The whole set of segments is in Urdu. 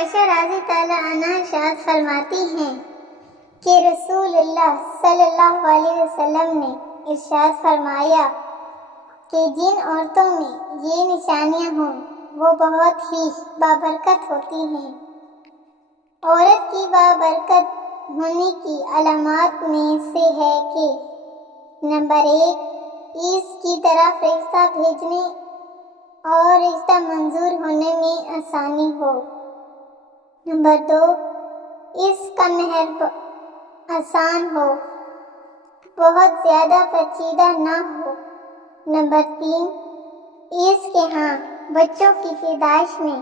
عائشہ رضی اللہ عنہا ارشاد فرماتی ہیں کہ رسول اللہ صلی اللہ علیہ وسلم نے ارشاد فرمایا کہ جن عورتوں میں یہ نشانیاں ہوں وہ بہت ہی بابرکت ہوتی ہیں۔ عورت کی بابرکت ہونے کی علامات میں سے ہے کہ نمبر 1، اس کی طرف رشتہ بھیجنے اور رشتہ منظور ہونے میں آسانی ہو۔ نمبر 2، اس کا مہر آسان ہو، بہت زیادہ پیچیدہ نہ ہو۔ نمبر 3، اس کے ہاں بچوں کی پیدائش میں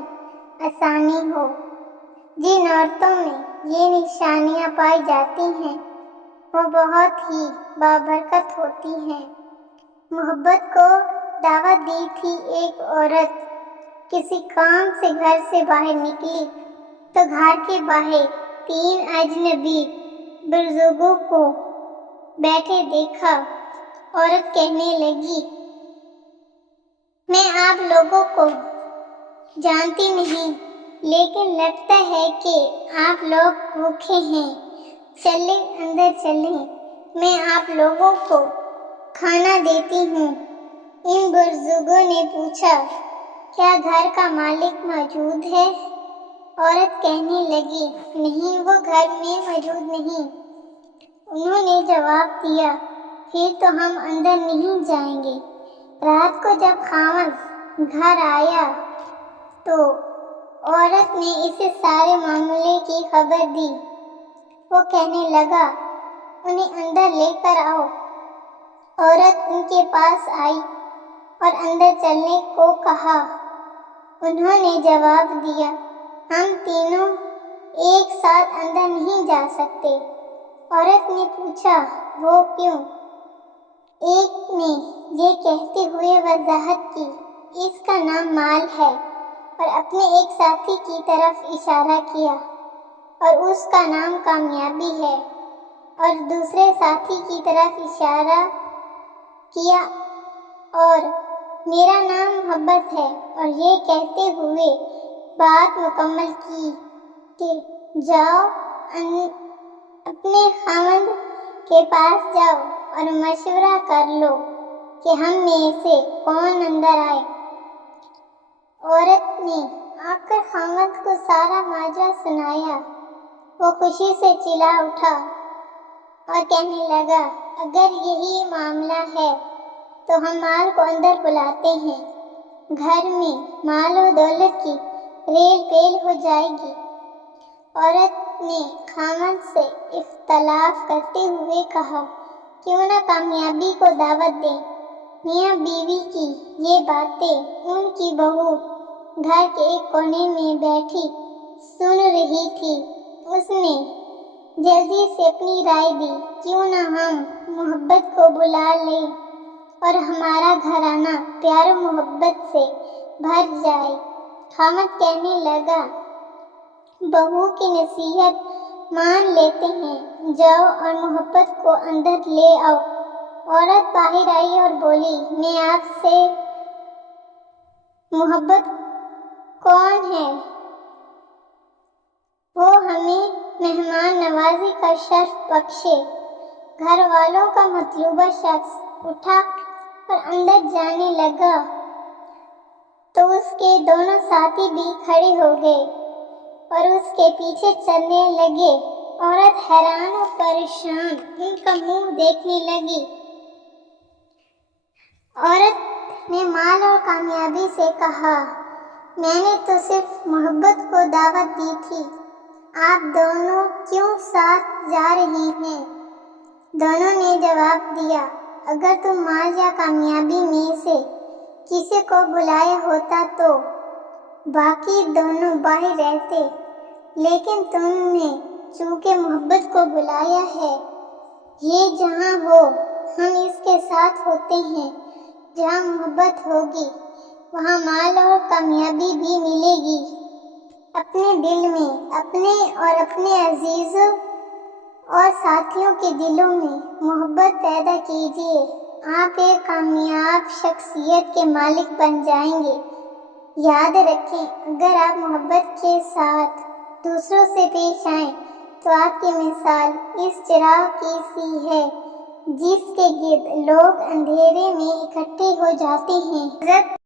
آسانی ہو۔ جن عورتوں میں یہ نشانیاں پائی جاتی ہیں وہ بہت ہی بابرکت ہوتی ہیں۔ محبت کو دعوت دی تھی ایک عورت کسی کام سے گھر سے باہر نکلی تو گھر کے باہر 3 اجنبی بزرگوں کو بیٹھے دیکھا۔ عورت کہنے لگی، میں آپ لوگوں کو جانتی نہیں، لیکن لگتا ہے کہ آپ لوگ بھوکے ہیں، چلیں اندر چلیں، میں آپ لوگوں کو کھانا دیتی ہوں۔ ان بزرگوں نے پوچھا، کیا گھر کا مالک موجود ہے؟ عورت کہنے لگی، نہیں، وہ گھر میں موجود نہیں۔ انہوں نے جواب دیا، پھر تو ہم اندر نہیں جائیں گے۔ رات کو جب خاوند گھر آیا تو عورت نے اسے سارے معاملے کی خبر دی۔ وہ کہنے لگا، انہیں اندر لے کر آؤ۔ عورت ان کے پاس آئی اور اندر چلنے کو کہا۔ انہوں نے جواب دیا، ہم تینوں ایک ساتھ اندر نہیں جا سکتے۔ عورت نے پوچھا، وہ کیوں؟ ایک نے یہ کہتے ہوئے وضاحت کی، اس کا نام مال ہے، اور اپنے ایک ساتھی کی طرف اشارہ کیا، اور اس کا نام کامیابی ہے، اور دوسرے ساتھی کی طرف اشارہ کیا اور میرا نام محبت ہے، اور یہ کہتے ہوئے بات مکمل کی کہ جاؤ اپنے خاوند کے پاس جاؤ اور مشورہ کر لو کہ ہم میں سے کون اندر آئے۔ عورت نے آ کر خاوند کو سارا ماجرا سنایا۔ وہ خوشی سے چلا اٹھا اور کہنے لگا، اگر یہی معاملہ ہے تو ہم مال کو اندر بلاتے ہیں، گھر میں مال و دولت کی ریل پیل ہو جائے گی۔ عورت نے خاوند سے اختلاف کرتے ہوئے کہا، کیوں نہ کامیابی کو دعوت دیں۔ میاں بیوی کی یہ باتیں ان کی بہو گھر کے ایک کونے میں بیٹھی سن رہی تھی۔ اس نے جلدی سے اپنی رائے دی، کیوں نہ ہم محبت کو بلا لیں اور ہمارا گھرانہ پیار و محبت سے بھر جائے۔ خاوند کہنے لگا، بہو کی نصیحت مان لیتے ہیں، جاؤ اور محبت کو اندر لے آؤ۔ عورت باہر آئی اور بولی، میں آپ سے محبت کون ہے؟ وہ ہمیں مہمان نوازی کا شرف بخشے۔ گھر والوں کا مطلوبہ شخص اٹھا اور اندر جانے لگا تو اس کے دونوں ساتھی بھی کھڑے ہو گئے اور اس کے پیچھے چلنے لگے۔ عورت حیران و پریشان ان کا منہ دیکھنے لگی۔ عورت نے مال اور کامیابی سے کہا، میں نے تو صرف محبت کو دعوت دی تھی، آپ دونوں کیوں ساتھ جا رہی ہیں؟ دونوں نے جواب دیا، اگر تم مال یا کامیابی میں سے کسی کو بلایا ہوتا تو باقی دونوں باہر رہتے، لیکن تم نے چونکہ محبت کو بلایا ہے، یہ جہاں ہو ہم اس کے ساتھ ہوتے ہیں۔ جہاں محبت ہوگی وہاں مال اور کامیابی بھی ملے گی۔ اپنے دل میں اپنے اور اپنے عزیزوں اور ساتھیوں کے دلوں میں محبت پیدا کیجیے، آپ ایک کامیاب شخصیت کے مالک بن جائیں گے۔ یاد رکھیں، اگر آپ محبت کے ساتھ دوسروں سے پیش آئیں تو آپ کی مثال اس چراغ کی سی ہے جس کے گرد لوگ اندھیرے میں اکٹھے ہو جاتے ہیں۔ حضرت